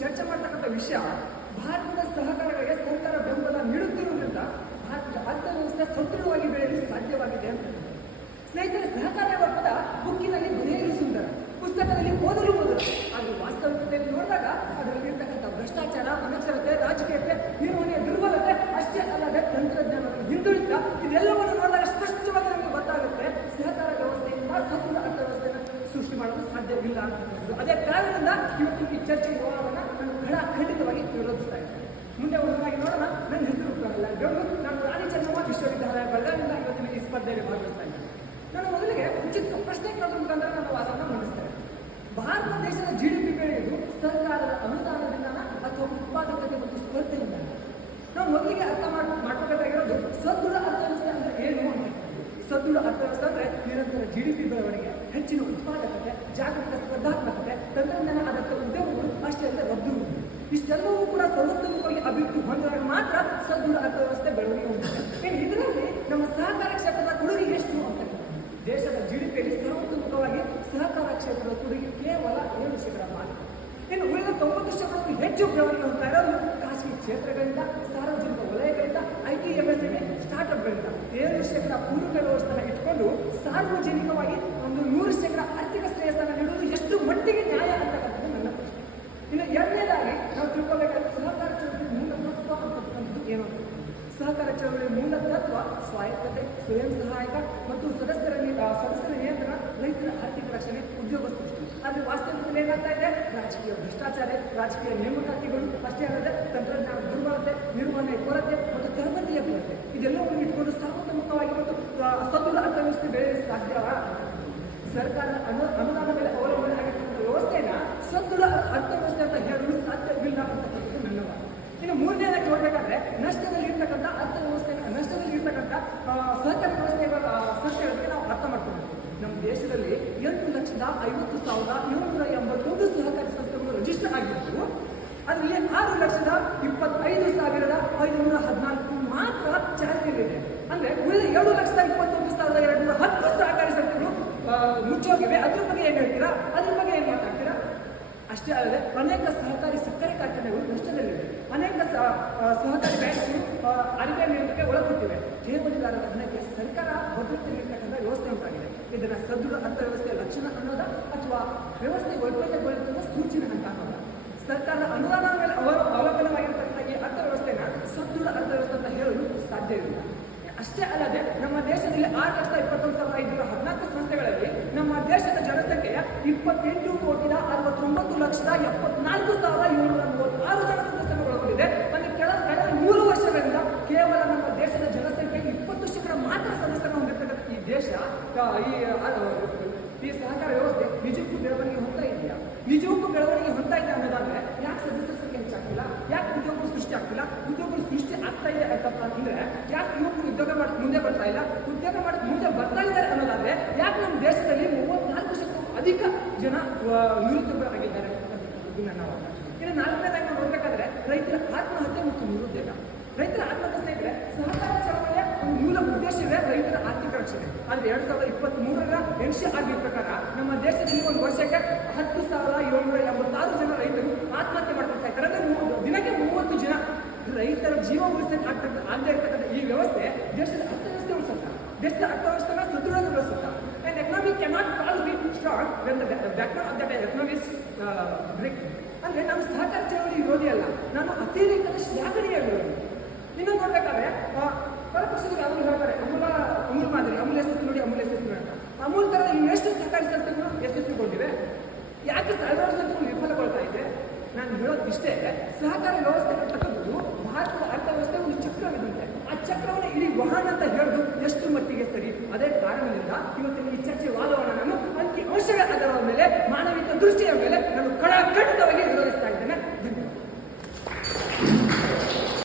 ಚರ್ಚೆ ಮಾಡ್ತಕ್ಕಂಥ ವಿಷಯ ಭಾರತದ ಸಹಕಾರಗಳಿಗೆ ಸರ್ಕಾರ ಬೆಂಬಲ ನೀಡುತ್ತಿರುವುದರಿಂದ ಭಾರತದ ಅರ್ಥವ್ಯವಸ್ಥೆ ಸದೃಢವಾಗಿ ಬೆಳೆಯಲು ಸಾಧ್ಯವಾಗಿದೆ ಅಂತ. ಸ್ನೇಹಿತರ, ಸಹಕಾರ ಪದ ಬುಕ್ಕಿನಲ್ಲಿ ಬರೆಯಲು ಸುಂದರ, ಪುಸ್ತಕದಲ್ಲಿ ಓದಲು ಮೊದಲು, ಆದರೆ ವಾಸ್ತವಿಕತೆಯಲ್ಲಿ ನೋಡಿದಾಗ ಅದರಲ್ಲಿ ಇರ್ತಕ್ಕಂಥ ಭ್ರಷ್ಟಾಚಾರ, ಅನಕ್ಷರತೆ, ರಾಜಕೀಯತೆ, ನಿರ್ವಹಣೆಯ ದುರ್ಬಲತೆ, ಅಷ್ಟೇ ಅಲ್ಲದೆ ತಂತ್ರಜ್ಞಾನದ ಹಿಂದುಳಿತ, ಇದೆಲ್ಲವನ್ನು ನೋಡಿದಾಗ ಸ್ಪಷ್ಟವಾಗಿ ನಮಗೆ ಗೊತ್ತಾಗುತ್ತೆ ಸಹಕಾರ ವ್ಯವಸ್ಥೆಯಿಂದ ಸದೃಢ ಅರ್ಥವ್ಯವಸ್ಥೆಯನ್ನು ಸೃಷ್ಟಿ ಮಾಡಲು ಸಾಧ್ಯವಿಲ್ಲ ಅಂತಕ್ಕಂಥದ್ದು. ಅದೇ ಕಾರಣದಿಂದ ಇವತ್ತು ಈ ಚರ್ಚೆ ವಿವಾದವನ್ನು ನಾನು ಖಂಡಿತವಾಗಿ ವಿರೋಧಿಸ್ತಾ ಇದ್ದೇನೆ. ಮುಂದೆ ಒಂದಾಗಿ ನೋಡೋಣ. ನನ್ನ ಹೆಸರು ಬೆಂಗಳೂರು, ನಾನು ರಾಣಿ ಚೆನ್ನಮ್ಮ ವಿಶ್ವವಿದ್ಯಾಲಯ ಬೆಳಗಾವಿಯಿಂದ ಇವತ್ತಿನ ಈ ಸ್ಪರ್ಧೆಯಲ್ಲಿ ಭಾಗವಹಿಸ್ತಾ ಇದ್ದೇನೆ. ನಾನು ಮೊದಲಿಗೆ ಚಿಕ್ಕ ಪ್ರಶ್ನೆ ಕೇಳೋದ್ರ ಮುಖಾಂತರ ನನ್ನ ವಾದವನ್ನು ಮಂಡಿಸ್ತೇನೆ. ಭಾರತ ದೇಶದ GDP ಬೆಳೆಯುವುದು ಸರ್ಕಾರದ ಅನುದಾನದಿಂದ ಅಥವಾ ಉತ್ಪಾದಕತೆ ಮತ್ತು ಸ್ಪರ್ಧೆಯಿಂದ? ನಾವು ಮೊದಲಿಗೆ ಅರ್ಥ ಮಾಡ್ಕೋಬೇಕಾಗಿರೋದು ಸದೃಢ ಅರ್ಥವ್ಯವಸ್ಥೆ ಅಂದ್ರೆ ಏನು ಅಂತ. ಸದೃಢ ಅರ್ಥವ್ಯವಸ್ಥೆ ಅಂದ್ರೆ ನಿರಂತರ GDP ಬೆಳವಣಿಗೆ, ಹೆಚ್ಚಿನ ಉತ್ಪಾದಕತೆ, ಜಾಗತಿಕ ಸ್ಪರ್ಧಾತ್ಮಕತೆ, ತಂತ್ರಜ್ಞಾನ ಆಧಾರಿತ ಉದ್ಯೋಗಗಳು, ಅಷ್ಟೇ ಅಲ್ಲದೆ ರಫ್ತು. ಇಷ್ಟೆಲ್ಲವೂ ಕೂಡ ಸರ್ವತೋಮುಖವಾಗಿ ಅಭಿವೃದ್ಧಿ ಹೊಂದಿದಾಗ ಮಾತ್ರ ಸದೃಢ ಅರ್ಥವ್ಯವಸ್ಥೆ ಬೆಳವಣಿಗೆ ಹೊಂದಿದೆ. ಇದರಲ್ಲಿ ನಮ್ಮ ಸಹಕಾರ ಕ್ಷೇತ್ರದ ಕೊಡುಗೆ ಎಷ್ಟು ಅಂತ. ದೇಶದ GDPಯಲ್ಲಿ ಸರ್ವತೋಮುಖವಾಗಿ ಸಹಕಾರ ಕ್ಷೇತ್ರದ ಕೊಡುಗೆ ಕೇವಲ 7% ಮಾತ್ರ. ಇನ್ನು ಉಳಿದ 90% ಹೆಚ್ಚು ಬೆಳವಣಿಗೆ ಹೊಂದ್ತಾ ಇರೋದು ಖಾಸಗಿ ಕ್ಷೇತ್ರಗಳಿಂದ, ಸಾರ್ವಜನಿಕ ವಲಯಗಳಿಂದ, IT, MSME, ಸ್ಟಾರ್ಟ್ಅಪ್ಗಳಿಂದ. 7% ಪೂರಕ ವ್ಯವಸ್ಥೆಯನ್ನು ಇಟ್ಕೊಂಡು ಸಾರ್ವಜನಿಕವಾಗಿ ಒಂದು 100% ಆರ್ಥಿಕ ಶ್ರೇಯಸ್ಸನ್ನು ನೀಡುವುದು ಎಷ್ಟು ಮಟ್ಟಿಗೆ ನ್ಯಾಯ ಅಂತಕ್ಕಂಥದ್ದು ನನ್ನ ಪ್ರಶ್ನೆ. ಇನ್ನು ಎರಡನೇದಾಗಿ ನಾವು ತಿಳ್ಕೊಬೇಕಾದ ಸಹಕಾರ ಚಳವಳಿ ಮೂಲ ತತ್ವ ಅಂತಕ್ಕಂಥದ್ದು ಏನು? ಸಹಕಾರ ಚಳವಳಿಯ ಮೂಲ ತತ್ವ ಸ್ವಾಯತ್ತತೆ, ಸ್ವಯಂ ಸಹಾಯಕ ಮತ್ತು ಸದಸ್ಯರ ನಿಯಂತ್ರಣ, ರೈತರ ಆರ್ಥಿಕ ರಕ್ಷಣೆ, ಉದ್ಯೋಗ ಸೃಷ್ಟಿ. ಆದರೆ ವಾಸ್ತವದಲ್ಲಿ ಏನಾಗ್ತಾ ಇದೆ? ರಾಜಕೀಯ ಭ್ರಷ್ಟಾಚಾರ, ರಾಜಕೀಯ ನೇಮಕಾತಿಗಳು, ಅಷ್ಟೇ ಅಲ್ಲದೆ ತಂತ್ರಜ್ಞಾನ ದುರ್ಬಲತೆ, ನಿರ್ವಹಣೆ ಕೊರತೆ ಮತ್ತು ತರಬೇತಿಯ ಕೊರತೆ, ಇದೆಲ್ಲವನ್ನು ಇಟ್ಕೊಂಡು ಸರ್ವತೋಮುಖವಾಗಿ ಮತ್ತು ಸದೃಢ ಅರ್ಥವ್ಯವಸ್ಥೆ ಬೆಳೆಯಲು ಸಾಧ್ಯ. ಸರ್ಕಾರದ ಅನುದಾನ ಮೇಲೆ ಅವಲಂಬನೆ ಆಗಿರ್ತಕ್ಕಂಥ ವ್ಯವಸ್ಥೆನ ಸದೃಢ ಅರ್ಥವ್ಯವಸ್ಥೆ ಅಂತ ಹೇಳಲು ಸಾಧ್ಯವಿಲ್ಲ ಅಂತಕ್ಕಂಥದ್ದು ನನ್ನ ವಾದ. ಇನ್ನು ಮೂರನೇದಾಗಿ ನೋಡಬೇಕಾದ್ರೆ ನಷ್ಟದಲ್ಲಿ ಇರ್ತಕ್ಕಂಥ ಅರ್ಥವ್ಯವಸ್ಥೆ, ನಷ್ಟದಲ್ಲಿ ಇರ್ತಕ್ಕಂಥ ಸಹಕಾರ ಸಂಸ್ಥೆಗಳಿಗೆ ನಾವು ಅರ್ಥ ಮಾಡ್ಕೊಳ್ಬೇಕು. ನಮ್ಮ ದೇಶದಲ್ಲಿ 8,50,781 ಸಹಕಾರಿ ಸಂಸ್ಥೆಗಳು ರಿಜಿಸ್ಟರ್ ಆಗಿದ್ದು, ಅದರಲ್ಲಿ 6,25,514 ಮಾತ್ರ ಚಾಲ್ತಿಯಲ್ಲಿದೆ. ಅಂದ್ರೆ ಉಳಿದ 7,21,210 ಸಹಕಾರಿ ಸಂಸ್ಥೆಗಳು ಮುಚ್ಚೋಗಿವೆ. ಅದ್ರ ಬಗ್ಗೆ ಏನ್ ಹೇಳ್ತೀರಾ? ಅದ್ರ ಬಗ್ಗೆ ಏನ್ ಮಾತಾಡ್ತೀರಾ? ಅಷ್ಟೇ ಅಲ್ಲದೆ ಅನೇಕ ಸಹಕಾರಿ ಸಕ್ಕರೆ ಕಾರ್ಖಾನೆಗಳು ನಷ್ಟದಲ್ಲಿವೆ. ಅನೇಕ ಸಹಕಾರಿ ಬ್ಯಾಂಕ್ಗಳು RBI ನಿಯಂತ್ರಣಕ್ಕೆ ಒಳಪಟ್ಟಿವೆ. ಠೇವಣಿದಾರರ ಹಣಕ್ಕೆ ಸರ್ಕಾರ ಭದ್ರತೆ ನೀಡತಕ್ಕಂಥ ವ್ಯವಸ್ಥೆ ಉಂಟಾಗಿದೆ. ಇದನ್ನ ಸದೃಢ ಅರ್ಥವ್ಯವಸ್ಥೆಯ ಲಕ್ಷಣ ಅನ್ನೋದ ಅಥವಾ ವ್ಯವಸ್ಥೆ ವೈಫಲ್ಯಗೊಳ್ಳುವ ಸೂಚನೆ ಅಂತ ಅನ್ನೋದ? ಸರ್ಕಾರದ ಅನುದಾನದ ಮೇಲೆ ಅವಲಂಬನವಾಗಿರ್ತಕ್ಕಂಥ ಈ ಅರ್ಥವ್ಯವಸ್ಥೆನ ಸದೃಢ ಅರ್ಥವ್ಯವಸ್ಥೆ ಅಂತ ಹೇಳಲು ಸಾಧ್ಯವಿಲ್ಲ. ಅಷ್ಟೇ ಅಲ್ಲದೆ ನಮ್ಮ ದೇಶದಲ್ಲಿ 6,21,514 ಸಂಸ್ಥೆಗಳಲ್ಲಿ ನಮ್ಮ ದೇಶದ ಜನಸಂಖ್ಯೆಯ 28,69,74,736 ಜನ ಸದಸ್ಯರು ಒಳಗೊಂಡಿದೆ. ಅಂದರೆ ಕಳೆದ 3 ವರ್ಷಗಳಿಂದ ಕೇವಲ ನಮ್ಮ ದೇಶದ ಜನಸಂಖ್ಯೆ 20% ಮಾತ್ರ ಸದಸ್ಯರನ್ನು ಹೊಂದಿರ್ತಕ್ಕಂಥ ಈ ದೇಶ, ಈ ಸಹಕಾರ ವ್ಯವಸ್ಥೆ ನಿಜಕ್ಕೂ ಬೆಳವಣಿಗೆ ಹೊಂದ್ತಾ ಇದೆಯಾ? ನಿಜಕ್ಕೂ ಬೆಳವಣಿಗೆ ಹೊಂದ್ತಾ ಇದೆ ಅನ್ನೋದಾದ್ರೆ ಯಾಕೆ ಸದಸ್ಯರ ಸಂಖ್ಯೆ ಹೆಚ್ಚಾಗ್ತಿಲ್ಲ? ಯಾಕೆ ಉದ್ಯೋಗಗಳು ಸೃಷ್ಟಿ ಆಗ್ತಿಲ್ಲ? ಉದ್ಯೋಗಗಳು ಸೃಷ್ಟಿ ಆಗ್ತಾ ಇದೆ ಅಂತಪ್ಪ ಅಂದ್ರೆ ಯಾಕೆ ಯುವಕರು ಉದ್ಯೋಗ ಮಾಡಕ್ಕೆ ಮುಂದೆ ಬರ್ತಾ ಇಲ್ಲ? ಉದ್ಯೋಗ ಮಾಡಕ್ಕೆ ಮುಂದೆ ಬರ್ತಾ ಇದ್ದಾರೆ ಅನ್ನೋದಾದ್ರೆ ಯಾಕೆ ನಮ್ಮ ದೇಶದಲ್ಲಿ 34% ಅಧಿಕ ಜನ ನಿರುದ್ಯೋಗರಾಗಿದ್ದಾರೆ ಅಂತಕ್ಕಂಥದ್ದು ನನ್ನ ವಾದ. ಇನ್ನು ನಾಲ್ಕನೇದಾಗಿ ನಾವು ನೋಡ್ಬೇಕಾದ್ರೆ ರೈತರ ಆತ್ಮಹತ್ಯೆ ಮತ್ತು ನಿರುದ್ಯೋಗ. ರೈತರ ಆತ್ಮಹತ್ಯೆ ಸ್ನೇಹಿತರೆ, ಸಹಕಾರ ಚಳವಳಿಯ ಒಂದು ಮೂಲ ಉದ್ದೇಶವೇ ರೈತರ ಆರ್ಥಿಕ ರಕ್ಷಣೆ. ಆದರೆ 2023ರ NCRB ಪ್ರಕಾರ ನಮ್ಮ ದೇಶದಲ್ಲಿ ಒಂದು ವರ್ಷಕ್ಕೆ 10,786 ಜನ ರೈತರು ಆತ್ಮಹತ್ಯೆ ಮಾಡ್ಕೊಳ್ತಾ ಇದ್ದಾರೆ. ಅಂದ್ರೆ ದಿನಕ್ಕೆ 30 ಜನ ರೈತರ ಜೀವ ಉಳಿಸಕ್ಕೆ ಆಗದೆ ಇರ್ತಕ್ಕಂಥ ಈ ವ್ಯವಸ್ಥೆ ದೇಶದ ಅರ್ಥವ್ಯವಸ್ಥೆ ಉಳಿಸುತ್ತಾ? ದೇಶದ ಅರ್ಥವ್ಯವಸ್ಥೆನ ಸದೃಢಗೊಳಿಸುತ್ತಾ? And economy cannot all be strong when the backbone of that economy is breaking. ಅಂದ್ರೆ ನಾನು ಸಹಕಾರ ಚಳವಳಿ ವಿರೋಧಿ ಅಲ್ಲ, ನಾನು ಅತಿರೇಕದ ಶ್ಲಾಘನೀಯ ವಿರೋಧಿ. ಇನ್ನು ನೋಡ್ಬೇಕಾದ್ರೆ ಪರಪಕ್ಷದಲ್ಲಿ ಅವರು ಹೇಳ್ತಾರೆ ಅಮೂಲ್ ಮಾದರಿ, ಅಮೂಲ್ ಯಶಸ್ವಿ ನೋಡಿ, ಅಮೂಲ್ ಯಶಸ್ವಿ ಅಂತ. ಅಮೂಲ್ ತರದ ಇನ್ನೆಷ್ಟು ಸಹಕಾರಿ ಸಂಸ್ಥೆಗಳು ಯಶಸ್ವಿಗೊಂಡಿವೆ? ಯಾಕೆ ಸಾವಿರಾರು ಸಂಸ್ಥೆಗಳು ವಿಫಲಗೊಳ್ತಾ ಇದೆ? ನಾನು ಹೇಳೋದು ಇಷ್ಟೇ, ಸಹಕಾರಿ ವ್ಯವಸ್ಥೆ ಅಂತಕ್ಕಂಥದ್ದು ಭಾರತದ ಅರ್ಥವ್ಯವಸ್ಥೆ ಒಂದು ಚಕ್ರವಿದಂತೆ. ಆ ಚಕ್ರವನ್ನು ಇಡೀ ವಾಹನ ಅಂತ ಹೇಳೋದು ಎಷ್ಟು ಮಟ್ಟಿಗೆ ಸರಿ? ಅದೇ ಕಾರಣದಿಂದ ಇವತ್ತಿನ ಈ ಚರ್ಚೆ ವಾದವನ್ನು ನಾನು ಅಂಕಿ ಅಂಶಗಳ ಆಧಾರದ ಮೇಲೆ, ಮಾನವೀಯ ದೃಷ್ಟಿಯ ಮೇಲೆ ನಾನು ಖಂಡಿತ